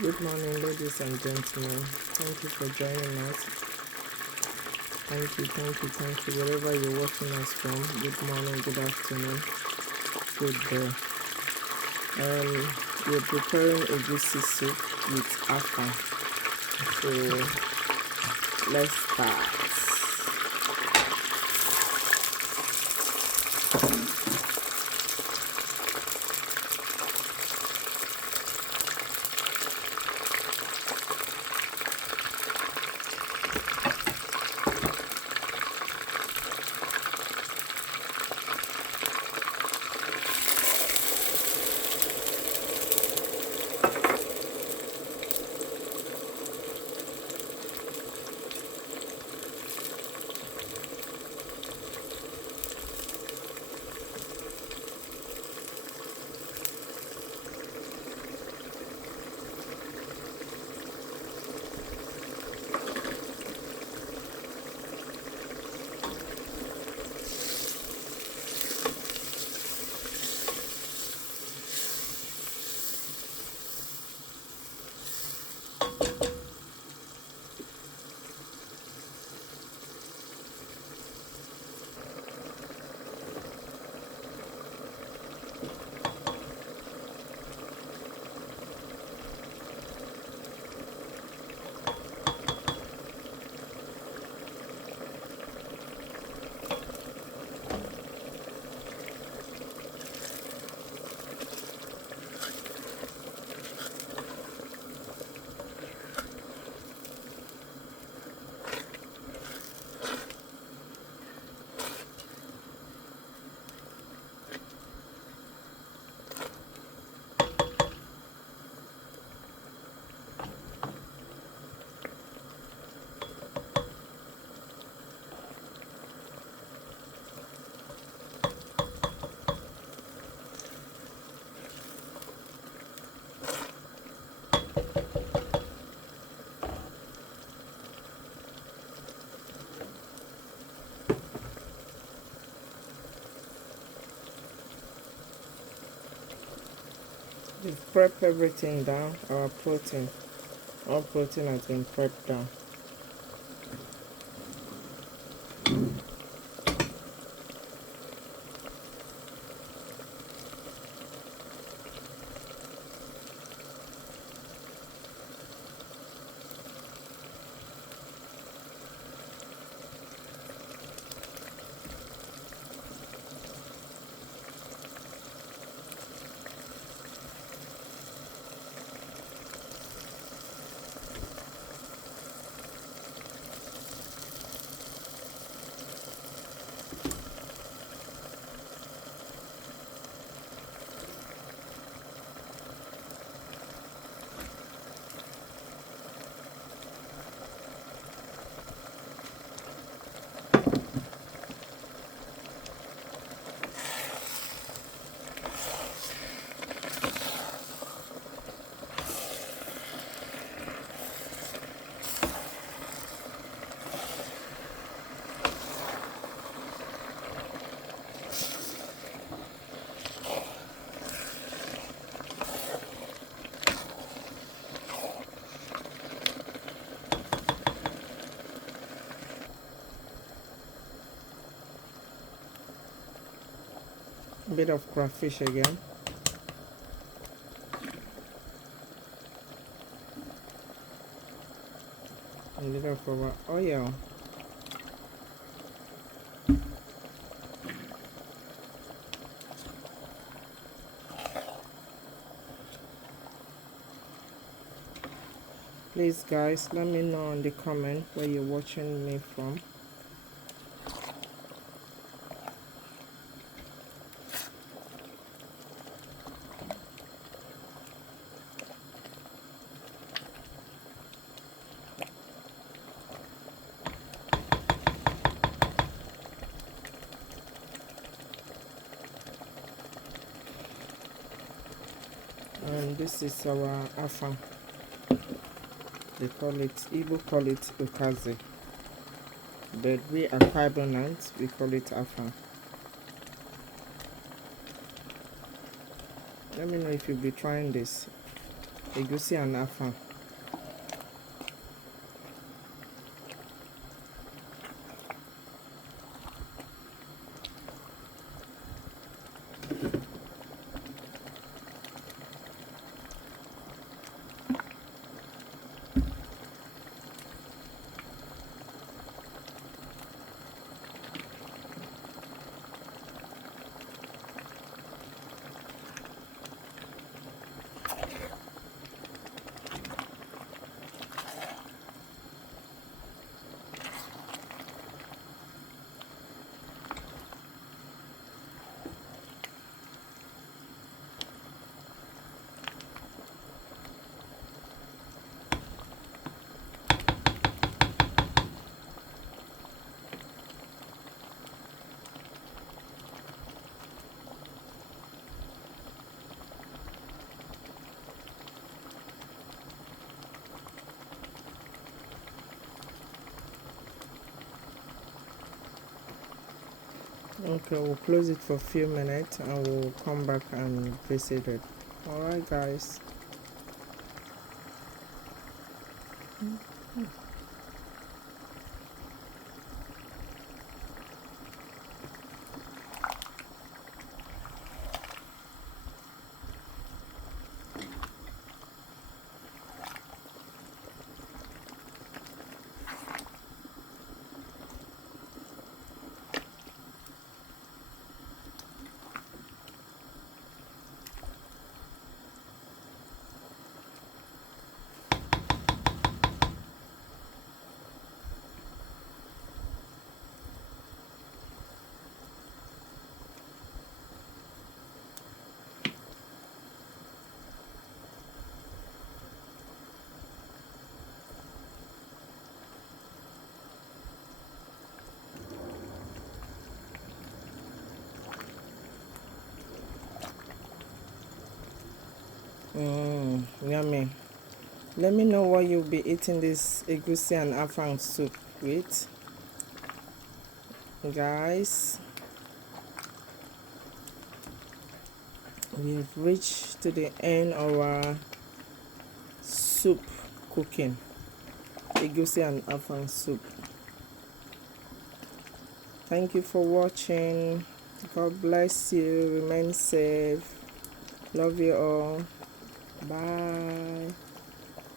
Good morning, ladies and gentlemen. Thank you for joining us. Thank you. Wherever you're watching us from, good morning, good afternoon, good day. We're preparing a goosey soup with afang. So let's start. We've prepped everything down. All protein has been prepped down. A bit of crayfish again. A little of our oil. Please guys, let me know in the comment where you're watching me from. And this is our afang. They call it, Igbo call it ukazi. But we are Carbonite, we call it afang. Let me know if you'll be trying this. egusi and afang. Okay, we'll close it for a few minutes and we'll come back and visit it. Alright, guys. Yummy. Let me know what you'll be eating this egusi and afang soup with, guys. We have reached to the end of our soup cooking, egusi and afang soup. Thank you for watching. God bless you. Remain safe. Love you all. Bye.